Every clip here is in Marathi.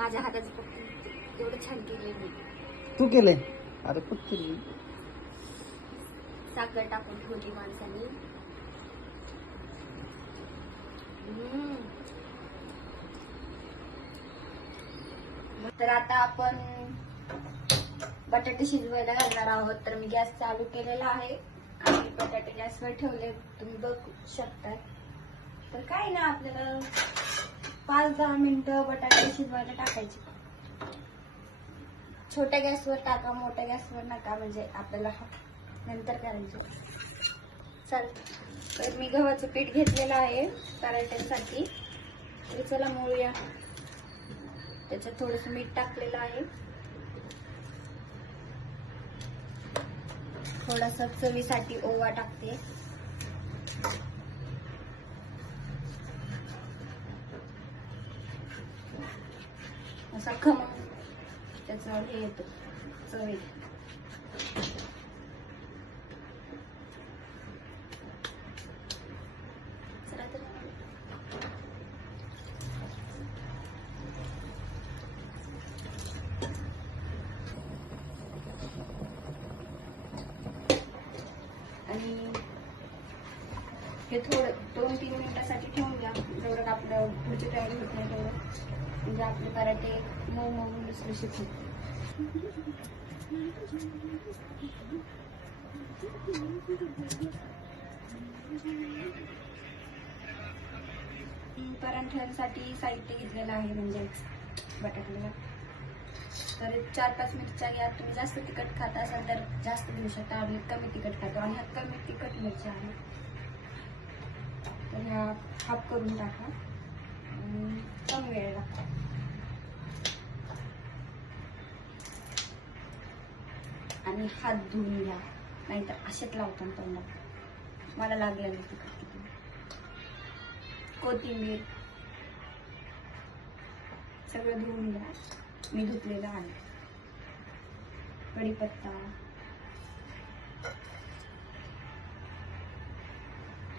माझ्या हाताचं फक्त एवढं छान केले मी. तू केलंय? अरे फक्त साखर टाकून ठेवली माणसाने. तर आता आपण बटाटे शिजवायला घालणार आहोत. तर मी गॅस चालू केलेला आहे आणि बटाटे गॅसवर ठेवले, तुम्ही बघू शकता. तर काय ना, आपल्याला 5-10 मिनिटं बटाटे शिजवायला टाकायचे. छोट्या गॅसवर टाका, मोठ्या गॅसवर नका, म्हणजे आपल्याला नंतर करायचं. चालतं. तर मी गव्हाचं पीठ घेतलेलं आहे पराठ्यांसाठी. तर चला मोळूया. त्याच्यात थोडंसं मीठ टाकलेलं आहे, थोडासा चवीसाठी ओवा टाकते. असा खमंग त्याचा हे येतो, चव येते. आणि हे थोडं 2-3 मिनिटासाठी ठेवून द्या, जेवढं आपलं पुढची तयारी होत नाही तेवढं, म्हणजे आपले पराठे मऊ मऊ लुसलुशीत होते. पराठ्यांसाठी साहित्य घेतलेलं आहे, म्हणजेच बटाट्याला. तर 4-5 मिरच्या घ्या. तुम्ही जास्त तिखट खात असाल तर जास्त घेऊ शकता. आम्ही कमी तिखट खातो आणि ह्यात कमी तिखट मिरच्या आहे, तर ह्या हाफ करून टाका. कमी वेळ लागतो. आणि हात धुवून घ्या, नाहीतर असेच लावतो तोंडात. मला लागलेलं तिखट. कोथिंबीर सगळं धुवून घ्या, मी धुतलेलं आहे. कढीपत्ता,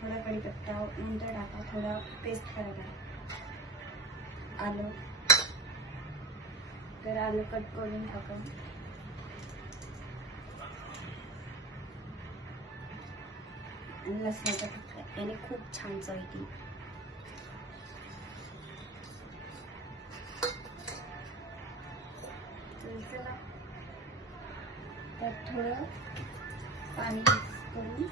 थोडा कढीपत्ता नंतर टाका, थोडा पेस्ट करायला. आलं, तर आलं कट करून टाका. आणि लसणाचा तुकडा, याने खूप छान चव येते. त्यात थोडं पाणी करून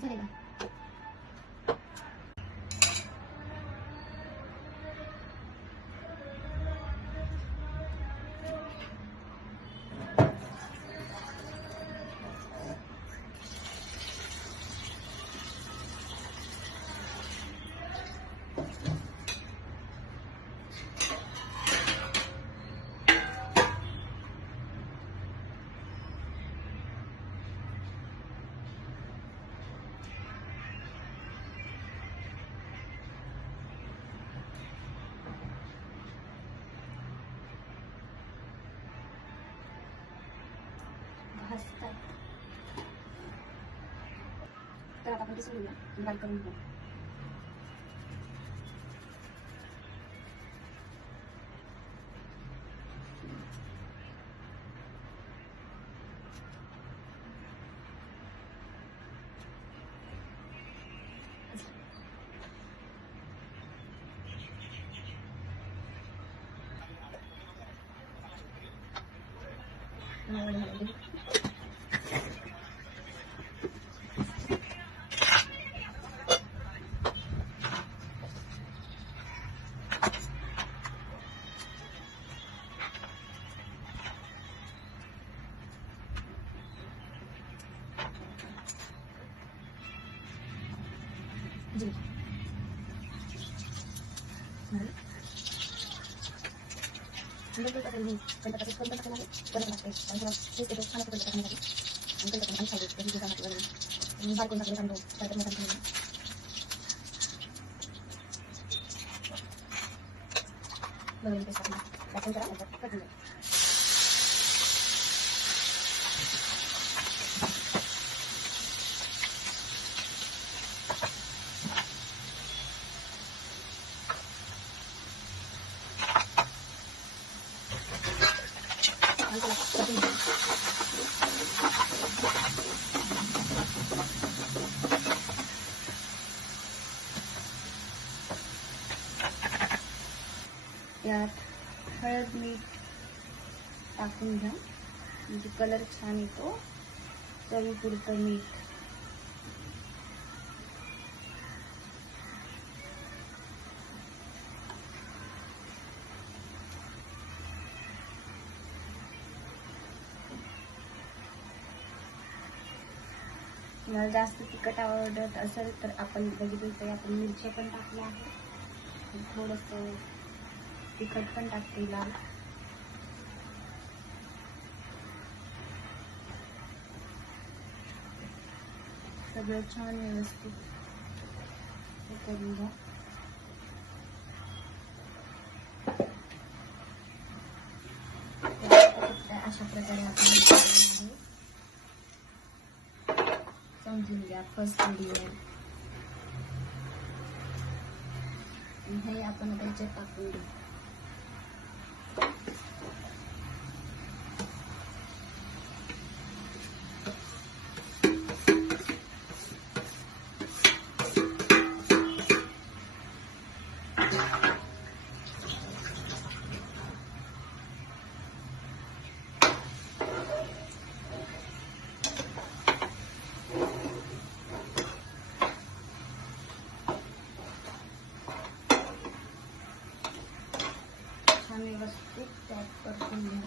झाले का? तर आता आपण ते सोडूया, बारीक करून घेऊ. जी त्यात हळद मीठ टाकून घ्या, म्हणजे कलर छान येतो. चवीपुरतं मीठ, तुम्हाला जास्त तिखट आवडत असेल तर आपण बघितलं तर आपण मिरच्या पण टाकल्या आहे, थोडंसं तिखट पण टाकते लाल. सगळं छान व्यवस्थित हे करून घ्या. अशा प्रकारे आपण आहे, समजून घ्या. फर्स्ट व्हिडिओ हे आपण आता याच्यात टाकून घेऊ. व्यवस्थित पॅक करून घ्या.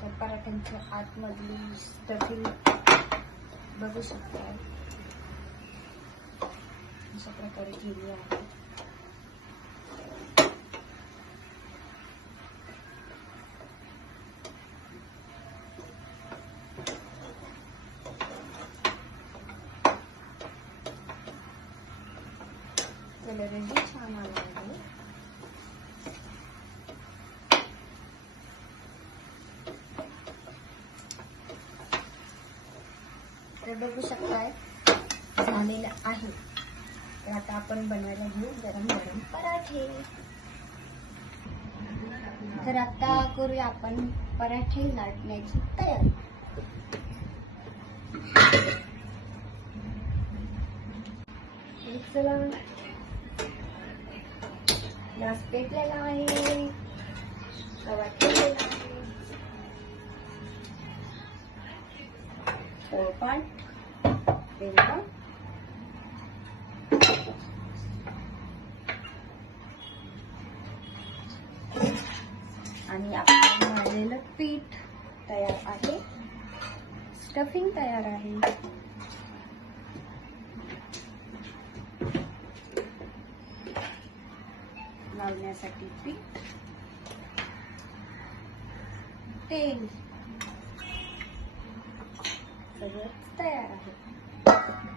तर पराठ्यांच्या आतमधली स्टफिंग बघू शकता, अशा प्रकारे केली आहे. कलरही छान आला आहे. तर बघू शकताय झालेलं आहे. तर आता आपण बनवायला घेऊ गरम गरम पराठे. तर आता करूया आपण पराठे लाटण्याची तयारी. चला, गॅस पेटलेला आहे, तवा ठेवलेला आहे, पोळपाट, तेल आणि आपण मळलेलं पीठ तयार आहे. स्टफिंग तयार आहे. लावण्यासाठी पीठ, तेल सगळं तयार आहे.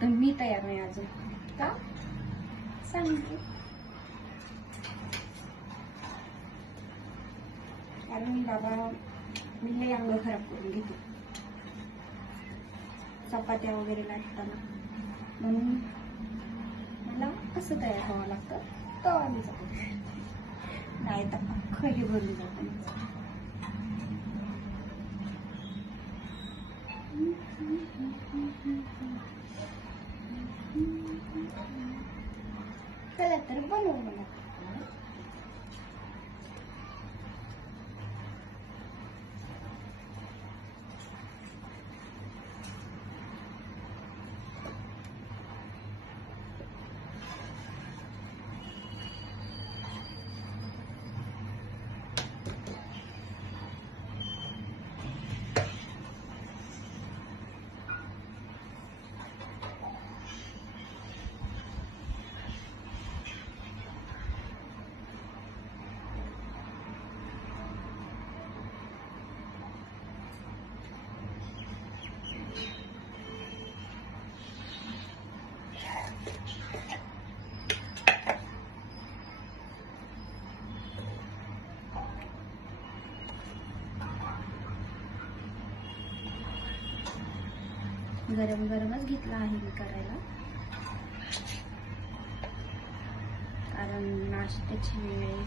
तर मी तयार नाही अजून, का सांगते, कारण बाबा मी लई अंग खराब करून घेते चपात्या वगैरे लाटताना, म्हणून मला असं तयार व्हावं लागतं. तो आम्ही जातो, नाही तर अख्खं भरली जातं. चला तर बनवू मला. गरम गरमच घेतला आहे मी करायला, कारण नाश्त्याची वेळ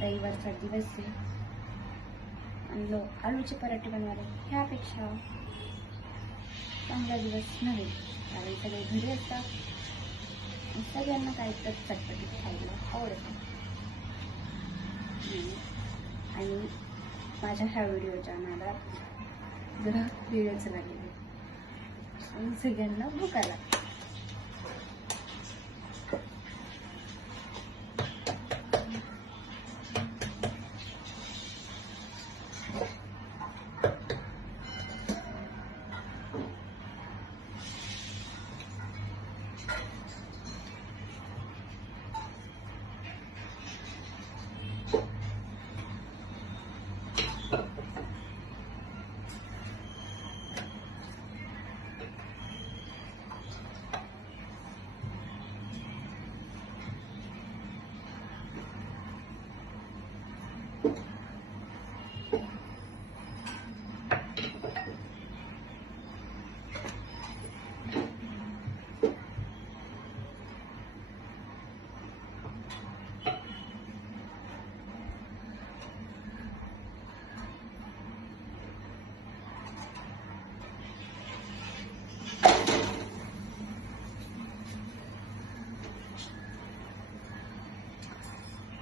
रविवारचा दिवस आहे आणि आलूचे पराठे बनवायला ह्यापेक्षा चांगला दिवस नव्हे, कारण सगळे घरी असतात आणि सगळ्यांना काही तर चटपटीत खायला आवडतं. आणि माझ्या ह्या व्हिडिओच्या नादात जरा वेळच लागेल आणि सगळ्यांना भूक लागते.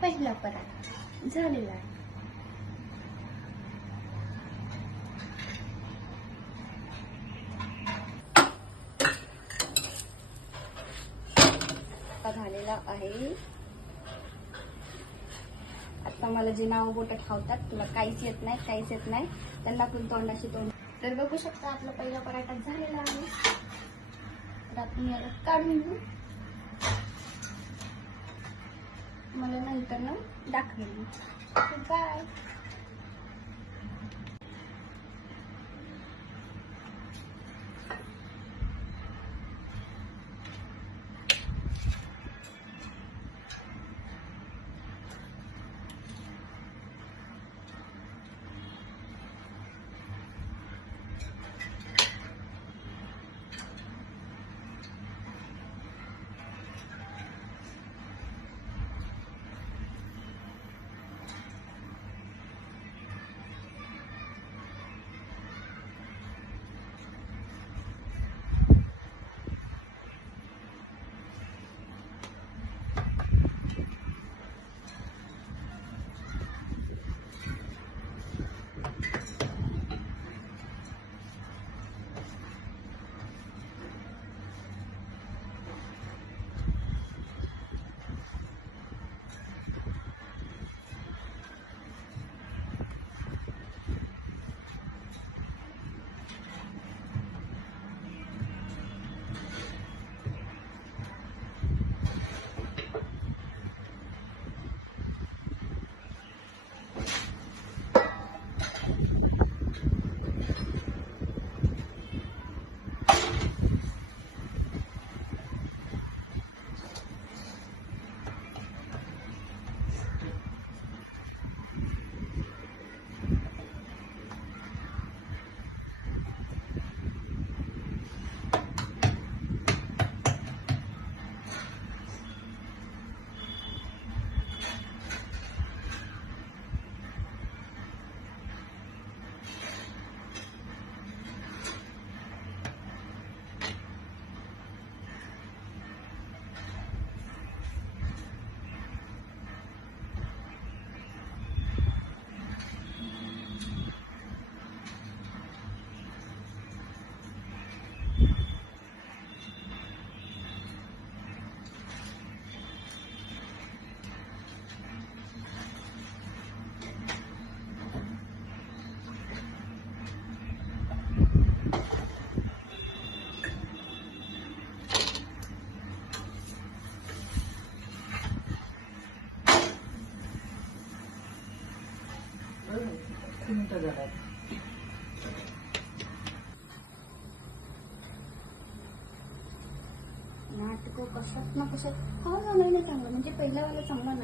पहिला पराठा झालेला आहे. झालेला आहे. आता मला जे नाव बोट खावतात तुला काहीच येत नाही त्यांना पण तोंडाशी तोंड. तर बघू शकता आपला पहिला पराठा झालेला आहे. तर आपण याला काढून घेऊ. मला नंतर ना दाखवेल. बाय. नाटक कशात ना कशात हा झालं नाही चांगलं, म्हणजे पहिला वाला चांगला नाही.